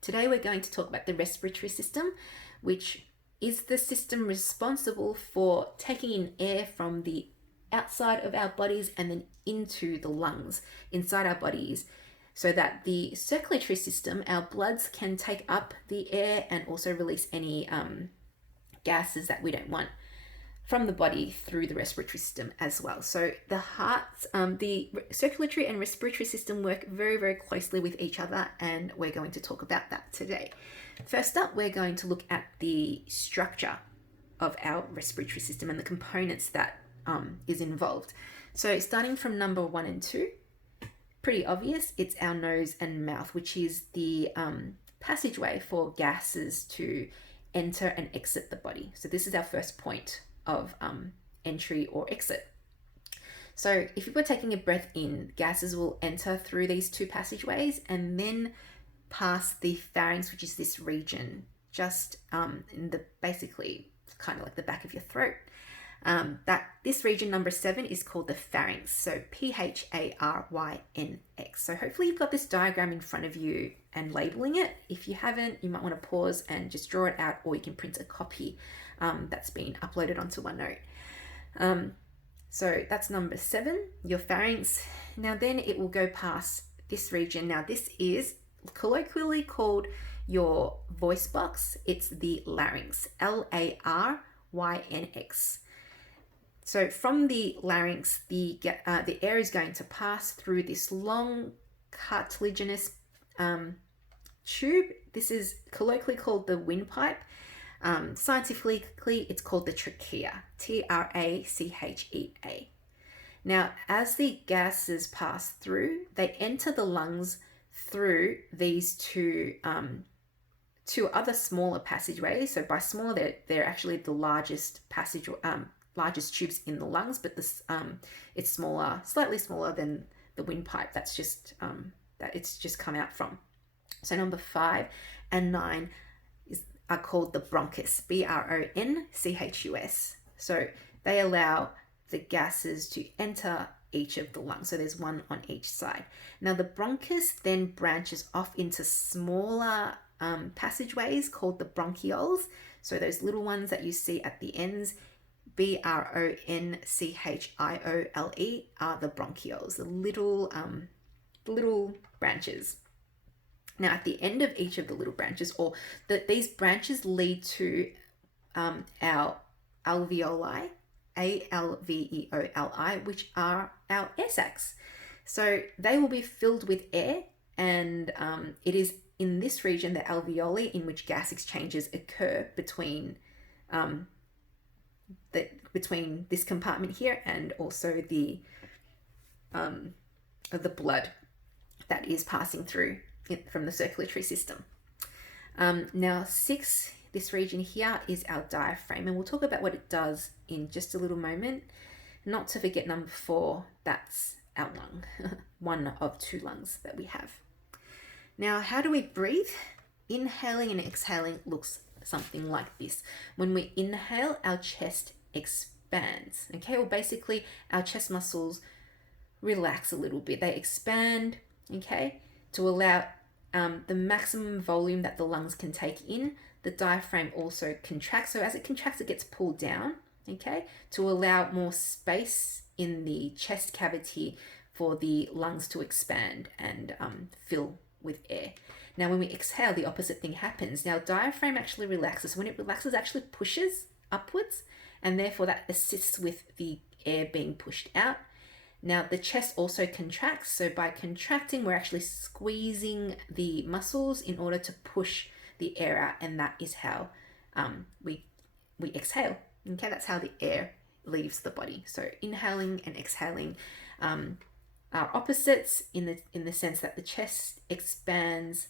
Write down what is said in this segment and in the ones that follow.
Today we're going to talk about the respiratory system, which is the system responsible for taking in air from the outside of our bodies and then into the lungs inside our bodies, so that the circulatory system, our bloods, can take up the air and also release any gases that we don't want from the body through the respiratory system as well. So the heart's, the circulatory and respiratory system work very, very closely with each other, and we're going to talk about that today. First up, we're going to look at the structure of our respiratory system and the components that is involved. So starting from number 1 and 2, pretty obvious, it's our nose and mouth, which is the passageway for gases to enter and exit the body. So this is our first point of entry or exit. So if you were taking a breath in, gases will enter through these two passageways and then pass the pharynx, which is this region just in the basically kind of like the back of your throat. That this region, number 7, is called the pharynx. So Pharynx. So hopefully you've got this diagram in front of you and labeling it. If you haven't, you might want to pause and just draw it out, or you can print a copy that's been uploaded onto OneNote. So that's number 7, your pharynx. Now then it will go past this region. Now this is colloquially called your voice box. It's the larynx, Larynx. So from the larynx, the air is going to pass through this long cartilaginous tube. This is colloquially called the windpipe. Scientifically, it's called the trachea, Trachea. Now, as the gases pass through, they enter the lungs through these two other smaller passageways. So by smaller, they're actually the largest largest tubes in the lungs, but this it's smaller, slightly smaller than the windpipe. That's just that it's just come out from. So number 5 and 9 are called the bronchus, Bronchus. So they allow the gases to enter each of the lungs. So there's one on each side. Now the bronchus then branches off into smaller passageways called the bronchioles. So those little ones that you see at the ends, Bronchiole, are the bronchioles, the little branches. Now, at the end of each of the little branches, or these branches lead to our alveoli, Alveoli, which are our air sacs. So they will be filled with air, and it is in this region, the alveoli, in which gas exchanges occur between this compartment here and also the blood that is passing through from the circulatory system. Now 6, this region here is our diaphragm, and we'll talk about what it does in just a little moment. Not to forget number 4, that's our lung, one of 2 lungs that we have. Now, how do we breathe? Inhaling and exhaling looks something like this. When we inhale, our chest expands. Okay, well basically our chest muscles relax a little bit. They expand, okay, to allow the maximum volume that the lungs can take in. The diaphragm also contracts. So as it contracts, it gets pulled down, okay, to allow more space in the chest cavity for the lungs to expand and fill with air. Now, when we exhale, the opposite thing happens. Now, diaphragm actually relaxes. When it relaxes, it actually pushes upwards, and therefore that assists with the air being pushed out. Now, the chest also contracts. So by contracting, we're actually squeezing the muscles in order to push the air out, and that is how we exhale. Okay, that's how the air leaves the body. So inhaling and exhaling are opposites in the sense that the chest expands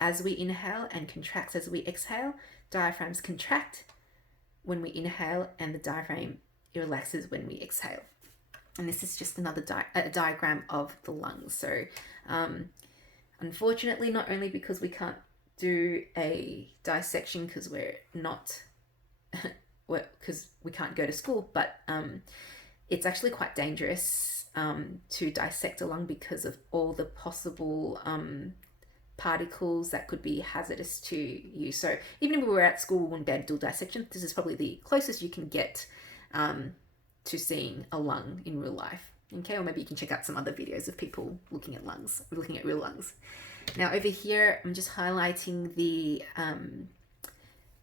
as we inhale and contracts as we exhale. Diaphragms contract when we inhale, and the diaphragm relaxes when we exhale. And this is just another diagram of the lungs. So unfortunately, not only because we can't do a dissection because we're not, because we can't go to school, but it's actually quite dangerous to dissect a lung because of all the possible particles that could be hazardous to you. So even if we were at school, we wouldn't be able to do dissection. This is probably the closest you can get to seeing a lung in real life. Okay, or maybe you can check out some other videos of people looking at lungs, looking at real lungs. Now over here, I'm just highlighting the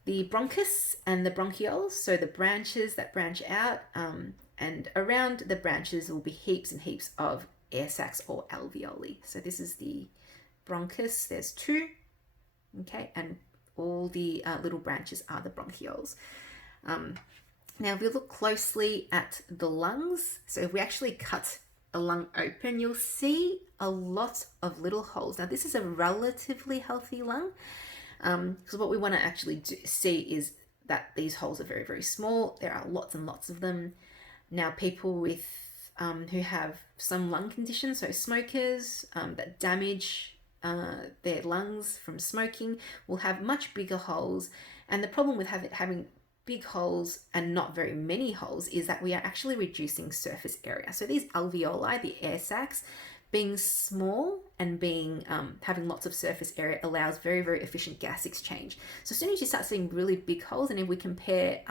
bronchus and the bronchioles, so the branches that branch out, and around the branches will be heaps and heaps of air sacs or alveoli. So this is the bronchus, there's two, okay, and all the little branches are the bronchioles. Now if we look closely at the lungs, so if we actually cut a lung open, you'll see a lot of little holes. Now this is a relatively healthy lung, because what we want to actually see is that these holes are very, very small. There are lots and lots of them. Now people with who have some lung conditions, so smokers that damage their lungs from smoking, will have much bigger holes. And the problem with having big holes and not very many holes is that we are actually reducing surface area. So these alveoli, the air sacs, being small and being having lots of surface area allows very, very efficient gas exchange. So as soon as you start seeing really big holes, and if we compare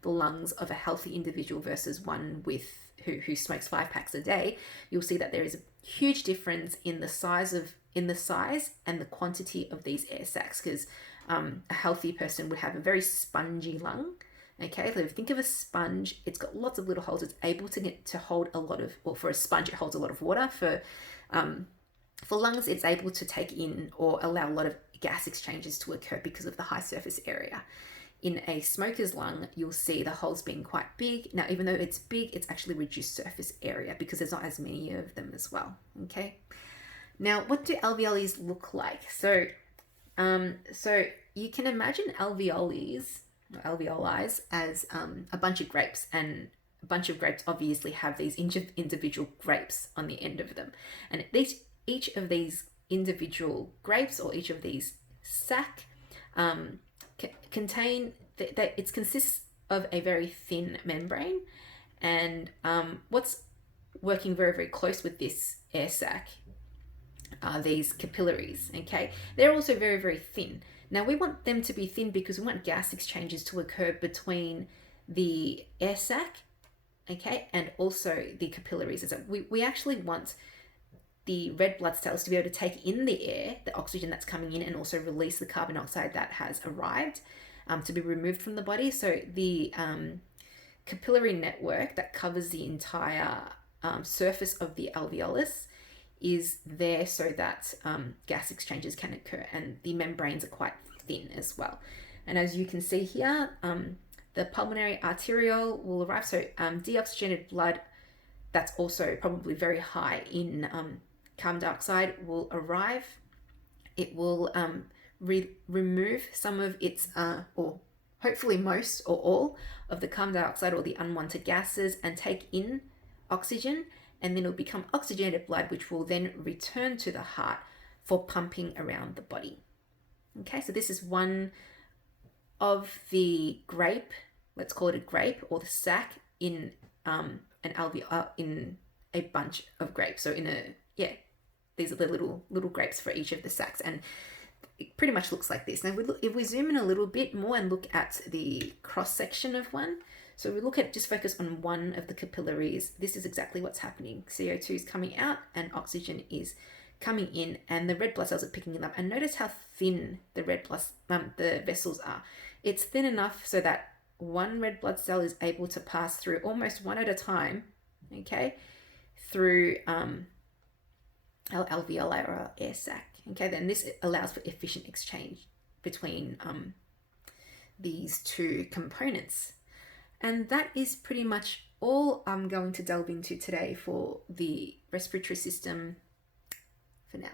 the lungs of a healthy individual versus one with who smokes 5 packs a day, you'll see that there is a huge difference in the size and the quantity of these air sacs, because a healthy person would have a very spongy lung. Okay, so if you think of a sponge, it's got lots of little holes. It's able to get to hold a lot of, or for a sponge, it holds a lot of water. For lungs, it's able to take in or allow a lot of gas exchanges to occur because of the high surface area. In a smoker's lung, you'll see the holes being quite big. Now, even though it's big, it's actually reduced surface area because there's not as many of them as well. Okay. Now, what do alveoles look like? So you can imagine alveoli as a bunch of grapes, and a bunch of grapes obviously have these individual grapes on the end of them, and each of these individual grapes, or each of these sac, contain that it consists of a very thin membrane. And what's working very, very close with this air sac are these capillaries. Okay, they're also very, very thin. Now we want them to be thin because we want gas exchanges to occur between the air sac, okay, and also the capillaries. So we actually want the red blood cells to be able to take in the air, the oxygen that's coming in, and also release the carbon dioxide that has arrived to be removed from the body. So the capillary network that covers the entire surface of the alveolus is there so that gas exchanges can occur, and the membranes are quite thin as well. And as you can see here, the pulmonary arteriole will arrive. So deoxygenated blood that's also probably very high in carbon dioxide will arrive. It will remove some of its, or hopefully most or all of the carbon dioxide or the unwanted gases, and take in oxygen, and then it'll become oxygenated blood, which will then return to the heart for pumping around the body. Okay, so this is one of the grape, let's call it a grape, or the sac in in a bunch of grapes. So these are the little grapes for each of the sacs, and it pretty much looks like this. Now if we zoom in a little bit more and look at the cross section of one, so we just focus on one of the capillaries, this is exactly what's happening. CO2 is coming out and oxygen is coming in, and the red blood cells are picking it up. And notice how thin the the vessels are. It's thin enough so that one red blood cell is able to pass through almost one at a time, okay, through our alveoli or our air sac. Okay, then this allows for efficient exchange between these two components. And that is pretty much all I'm going to delve into today for the respiratory system for now.